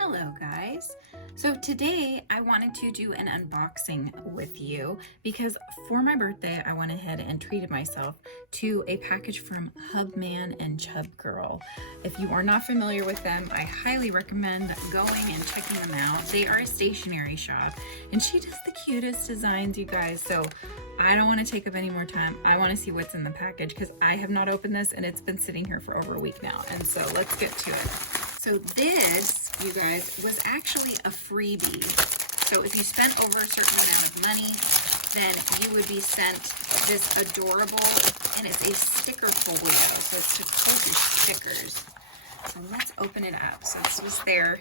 Hello guys. So today I wanted to do an unboxing with you because for my birthday I went ahead and treated myself to a package from Hubman and Chubgirl. If you are not familiar with them, I highly recommend going and checking them out. They are a stationery shop and she does the cutest designs, you guys. So I don't want to take up any more time. I want to see what's in the package because I have not opened this and it's been sitting here for over a week now. And so let's get to it. So this, you guys, was actually a freebie. So if you spent over a certain amount of money, then you would be sent this adorable, and it's a sticker folio. So it's to hold your stickers. So let's open it up. So this was their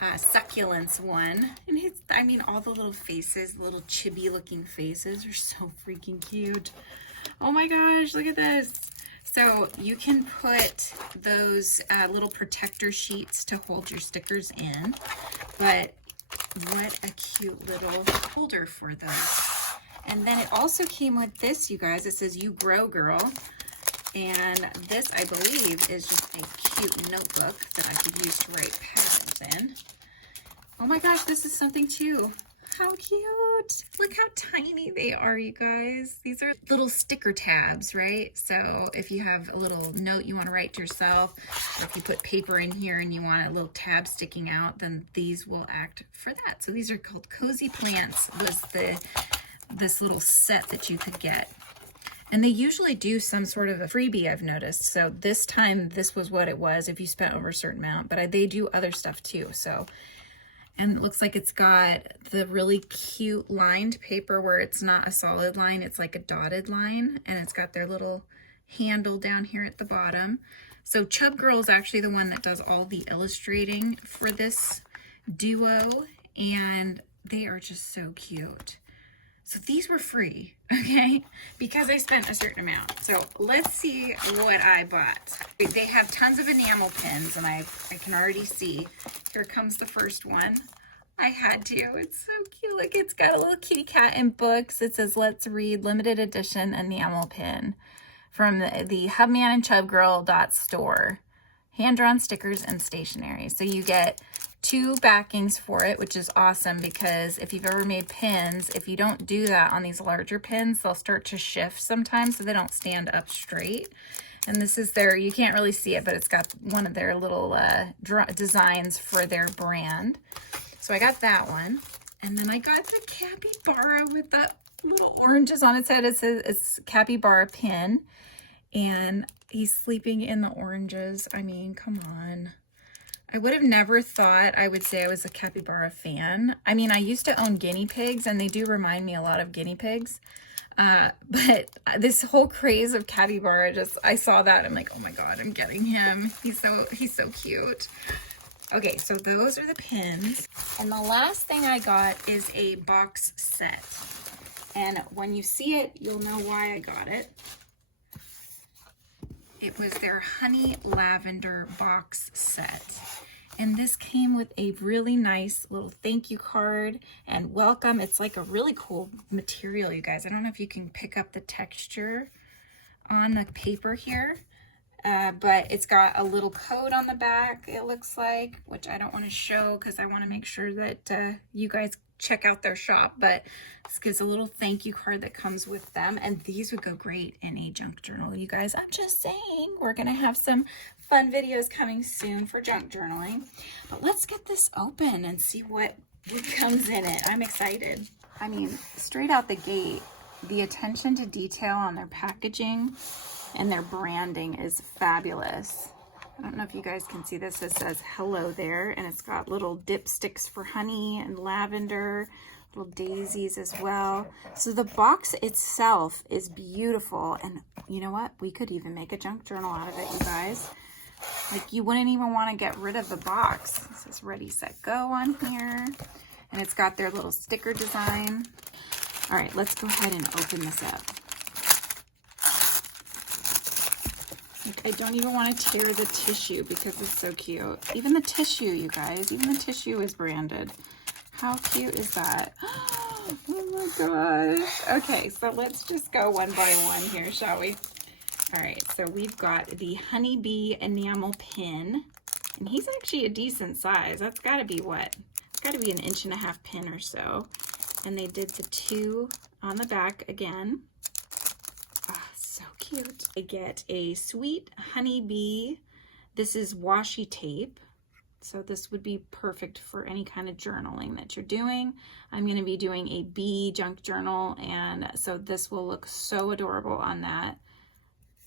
succulents one. And it's, I mean, all the little faces, little chibi looking faces are so freaking cute. Oh my gosh, look at this. So you can put those little protector sheets to hold your stickers in, but what a cute little holder for those. And then it also came with this, you guys. It says "You Grow Girl," and this, I believe, is just a cute notebook that I could use to write patterns in. Oh my gosh, this is something too. How cute. Look how tiny they are, you guys. These are little sticker tabs, right? So if you have a little note you want to write to yourself, or if you put paper in here and you want a little tab sticking out, then these will act for that. So these are called Cozy Plants, was this little set that you could get. And they usually do some sort of a freebie, I've noticed. So this time, this was what it was if you spent over a certain amount, but they do other stuff too. So, and it looks like it's got the really cute lined paper where it's not a solid line, it's like a dotted line, and it's got their little handle down here at the bottom. So Chubgirl is actually the one that does all the illustrating for this duo, and they are just so cute. So these were free, okay, because I spent a certain amount. So let's see what I bought. They have tons of enamel pins, and I can already see. Here comes the first one. I had to. It's so cute. Look, it's got a little kitty cat and books. It says "Let's Read" limited edition enamel pin from the Hubman and Chubgirl store. Hand-drawn stickers and stationery. So you get 2 backings for it, which is awesome because if you've ever made pins, if you don't do that on these larger pins, they'll start to shift sometimes so they don't stand up straight. And this is their, you can't really see it, but it's got one of their little designs for their brand. So I got that one. And then I got the capybara with the little oranges on its head. It says it's capybara pin. And he's sleeping in the oranges. I mean, come on. I would have never thought I would say I was a capybara fan. I mean, I used to own guinea pigs, and they do remind me a lot of guinea pigs. But this whole craze of capybara, I saw that. I'm like, oh my God, I'm getting him. He's so cute. Okay, so those are the pins. And the last thing I got is a box set. And when you see it, you'll know why I got it. It was their honey lavender box set. And this came with a really nice little thank you card and welcome. It's like a really cool material, you guys. I don't know if you can pick up the texture on the paper here, but it's got a little code on the back, it looks like, which I don't want to show because I want to make sure that you guys check out their shop. But this gives a little thank you card that comes with them, and these would go great in a junk journal, you guys. I'm just saying, we're gonna have some fun videos coming soon for junk journaling. But let's get this open and see what comes in it. I'm excited. I mean, straight out the gate, the attention to detail on their packaging and their branding is fabulous. I don't know if you guys can see this. It says "Hello There," and it's got little dipsticks for honey and lavender, little daisies as well. So the box itself is beautiful, and you know what? We could even make a junk journal out of it, you guys. Like, you wouldn't even want to get rid of the box. It says "Ready, Set, Go" on here, and it's got their little sticker design. All right, let's go ahead and open this up. I don't even want to tear the tissue because it's so cute. Even the tissue, you guys, even the tissue is branded. How cute is that? Oh my gosh. Okay, so let's just go one by one here, shall we? All right, so we've got the honeybee enamel pin. And he's actually a decent size. That's got to be what? It's got to be an 1.5 pin or so. And they did the 2 on the back again. Ah, so cute. I get a Sweet Honeybee. This is washi tape. So this would be perfect for any kind of journaling that you're doing. I'm going to be doing a bee junk journal, and so this will look so adorable on that.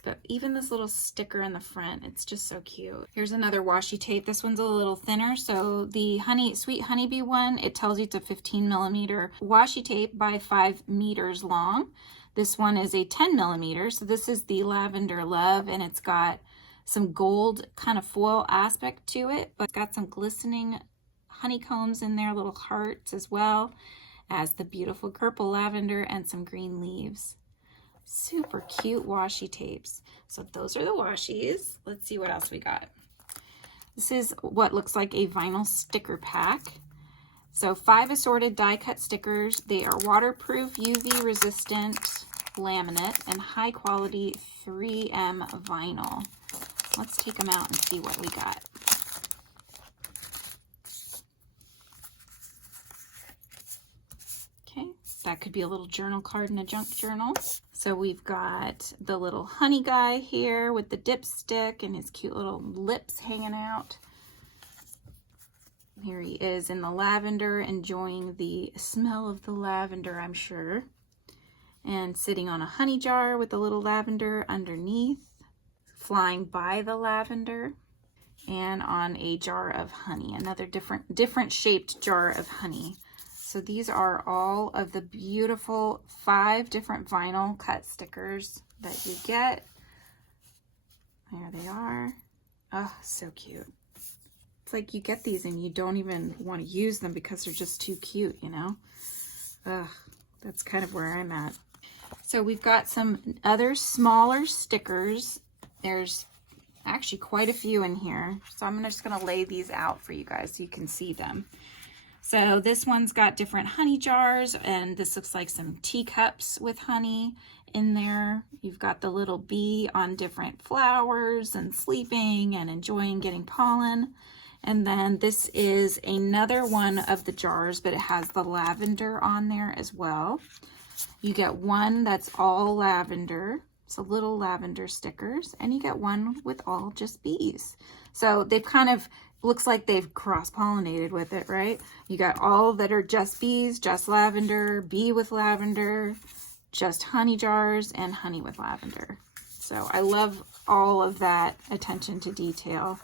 But even this little sticker in the front, it's just so cute. Here's another washi tape. This one's a little thinner. So the Sweet Honeybee one, it tells you it's a 15mm washi tape by 5 meters long. This one is a 10mm. So this is the Lavender Love, and it's got some gold kind of foil aspect to it, but it's got some glistening honeycombs in there, little hearts, as well as the beautiful purple lavender and some green leaves. Super cute washi tapes. So those are the washies. Let's see what else we got. This is what looks like a vinyl sticker pack. So 5 assorted die cut stickers. They are waterproof, UV resistant laminate and high quality 3M vinyl. Let's take them out and see what we got. Okay, that could be a little journal card in a junk journal. So we've got the little honey guy here with the dipstick and his cute little lips hanging out. Here he is in the lavender, enjoying the smell of the lavender, I'm sure. And sitting on a honey jar with a little lavender underneath. Flying by the lavender, and on a jar of honey, another different shaped jar of honey. So these are all of the beautiful 5 different vinyl cut stickers that you get. There they are. Oh, so cute. It's like you get these and you don't even want to use them because they're just too cute, you know? Ugh, that's kind of where I'm at. So we've got some other smaller stickers. There's actually quite a few in here. So I'm just going to lay these out for you guys so you can see them. So this one's got different honey jars, and this looks like some teacups with honey in there. You've got the little bee on different flowers and sleeping and enjoying getting pollen. And then this is another one of the jars, but it has the lavender on there as well. You get one that's all lavender. So little lavender stickers, and you get one with all just bees. So they've kind of, looks like they've cross-pollinated with it, right? You got all that are just bees, just lavender, bee with lavender, just honey jars, and honey with lavender. So I love all of that attention to detail.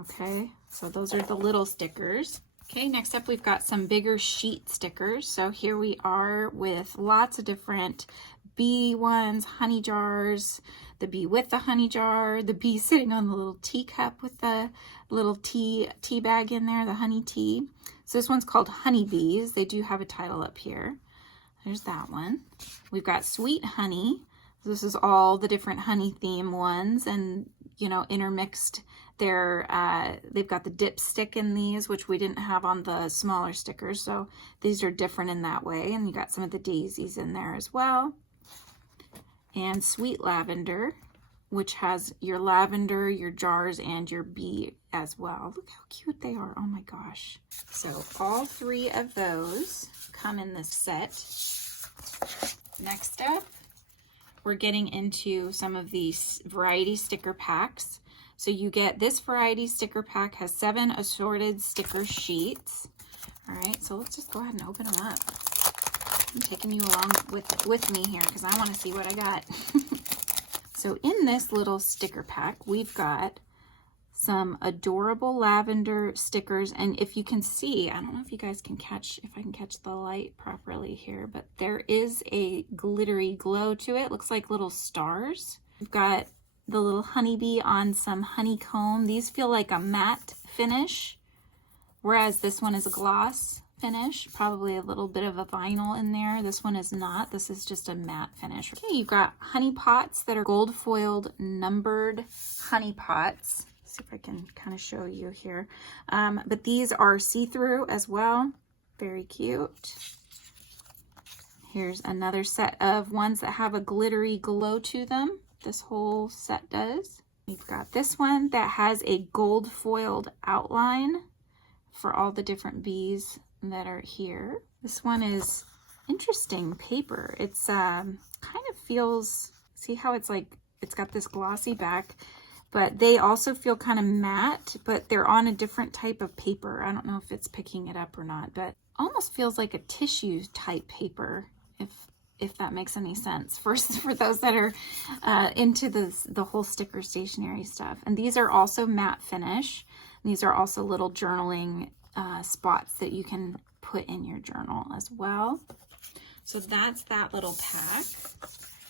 Okay, so those are the little stickers. Okay, next up we've got some bigger sheet stickers. So here we are with lots of different bee ones, honey jars, the bee with the honey jar, the bee sitting on the little teacup with the little tea bag in there, the honey tea. So this one's called Honeybees. They do have a title up here. There's that one. We've got Sweet Honey. This is all the different honey theme ones, and you know, intermixed. They've got the dipstick in these, which we didn't have on the smaller stickers, so these are different in that way. And you got some of the daisies in there as well. And Sweet Lavender, which has your lavender, your jars, and your bee as well. Look how cute they are. Oh my gosh. So all 3 of those come in this set. Next up, we're getting into some of these variety sticker packs. So you get this variety sticker pack, has 7 assorted sticker sheets. All right, so let's just go ahead and open them up. I'm taking you along with me here because I want to see what I got. So in this little sticker pack, we've got some adorable lavender stickers. And if you can see, I don't know if you guys can catch, if I can catch the light properly here, but there is a glittery glow to it. Looks like little stars. We've got the little honeybee on some honeycomb. These feel like a matte finish, whereas this one is a gloss finish, probably a little bit of a vinyl in there. This one is not. This is just a matte finish. Okay, you've got honey pots that are gold foiled numbered honey pots. See if I can kind of show you here. But these are see-through as well. Very cute. Here's another set of ones that have a glittery glow to them. This whole set does. We've got this one that has a gold foiled outline for all the different bees that are here. This one is interesting paper. It's kind of feels, see how it's like, it's got this glossy back, but they also feel kind of matte, but they're on a different type of paper. I don't know if it's picking it up or not, but almost feels like a tissue type paper, if that makes any sense for those that are into the whole sticker stationery stuff. And these are also matte finish. These are also little journaling spots that you can put in your journal as well. So that's that little pack.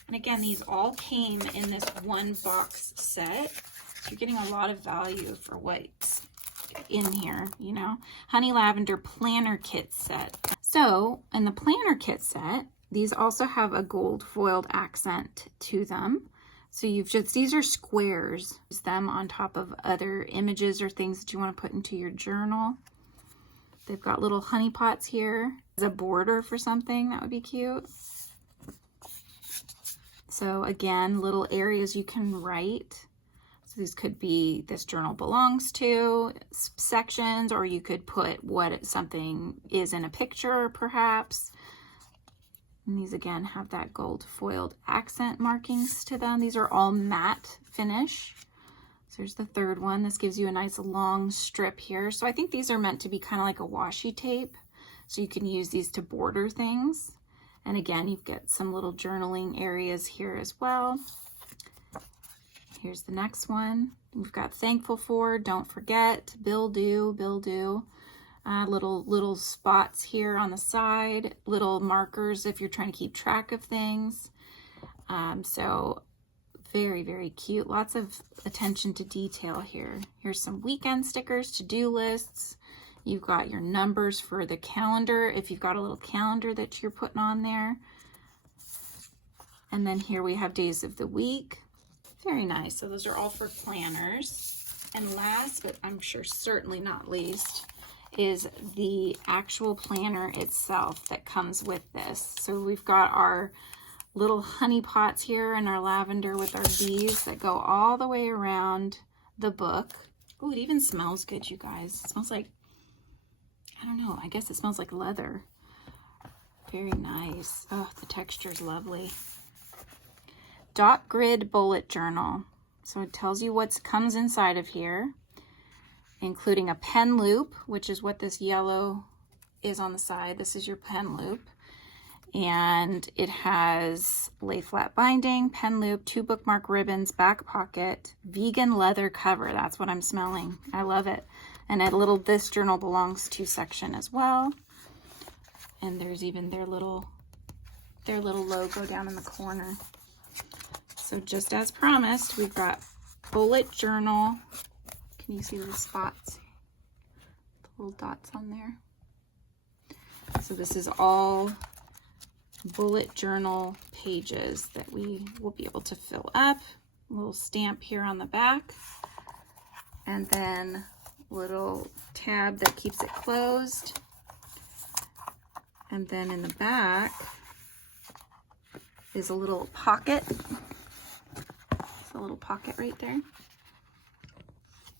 And again, these all came in this one box set. So you're getting a lot of value for what's in here, you know. Honey Lavender Planner Kit set. So in the planner kit set, these also have a gold foiled accent to them. So these are squares. Use them on top of other images or things that you want to put into your journal. They've got little honey pots here as a border for something. That would be cute. So again, little areas you can write. So these could be this journal belongs to sections, or you could put what something is in a picture perhaps. And these again have that gold foiled accent markings to them. These are all matte finish. So there's the third one. This gives you a nice long strip here. So I think these are meant to be kind of like a washi tape. So you can use these to border things. And again, you've got some little journaling areas here as well. Here's the next one. We've got thankful for, don't forget, bill due. Little spots here on the side, little markers if you're trying to keep track of things. So very, very cute. Lots of attention to detail here. Here's some weekend stickers, to-do lists. You've got your numbers for the calendar, if you've got a little calendar that you're putting on there. And then here we have days of the week. Very nice. So those are all for planners. And last, but I'm sure certainly not least, is the actual planner itself that comes with this. So we've got our little honey pots here and our lavender with our bees that go all the way around the book. Oh, it even smells good, you guys. It smells like, I don't know, I guess it smells like leather. Very nice. Oh, the texture is lovely. Dot grid bullet journal. So it tells you what comes inside of here, including a pen loop, which is what this yellow is on the side. This is your pen loop. And it has lay flat binding, pen loop, 2 bookmark ribbons, back pocket, vegan leather cover. That's what I'm smelling. I love it. And a little this journal belongs to section as well. And there's even their little logo down in the corner. So just as promised, we've got bullet journal. Can you see the spots? The little dots on there. So this is all bullet journal pages that we will be able to fill up. A little stamp here on the back. And then little tab that keeps it closed. And then in the back is a little pocket. It's a little pocket right there.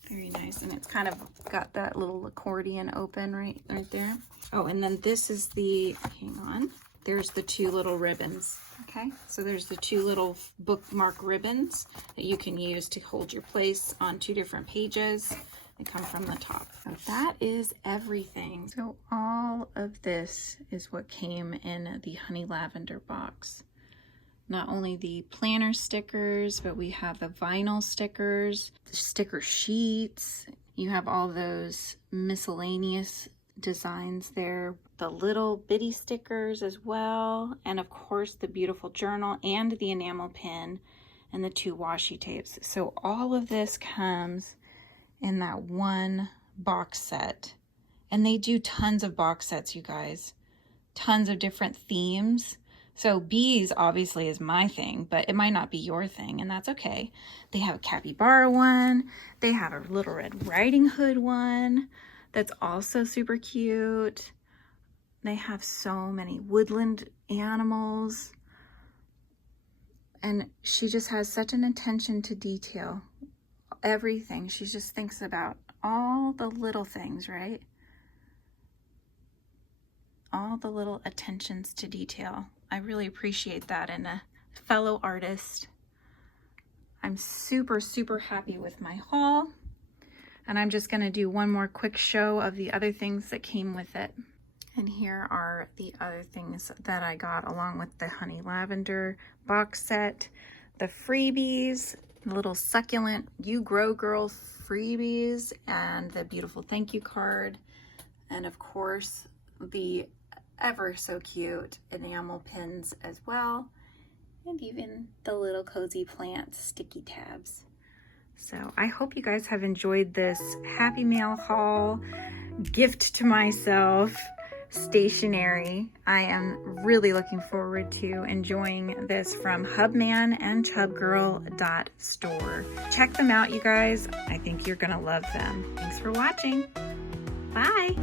Very nice. And it's kind of got that little accordion open right there. Oh, and then this is the, hang on, there's the 2 little ribbons. Okay, so there's the 2 little bookmark ribbons that you can use to hold your place on 2 different pages. They come from the top. So that is everything. So all of this is what came in the Honey Lavender box. Not only the planner stickers, but we have the vinyl stickers, the sticker sheets. You have all those miscellaneous designs there, the little bitty stickers as well, and of course the beautiful journal and the enamel pin and the 2 washi tapes. So all of this comes in that one box set, and they do tons of box sets, you guys, tons of different themes. So bees obviously is my thing, but it might not be your thing, and that's okay. They have a capybara one, they have a little Red Riding Hood one that's also super cute. They have so many woodland animals, and she just has such an attention to detail everything. She just thinks about all the little things, right? All the little attentions to detail. I really appreciate that in a fellow artist. I'm super, super happy with my haul. And I'm just gonna do one more quick show of the other things that came with it. And here are the other things that I got along with the Honey Lavender box set, the freebies, the little succulent You Grow Girl freebies, and the beautiful thank you card. And of course, the ever so cute enamel pins as well. And even the little cozy plant sticky tabs. So I hope you guys have enjoyed this Happy Mail haul, gift to myself, stationery. I am really looking forward to enjoying this from Hubman and Chubgirl.store. Check them out, you guys. I think you're gonna love them. Thanks for watching. Bye.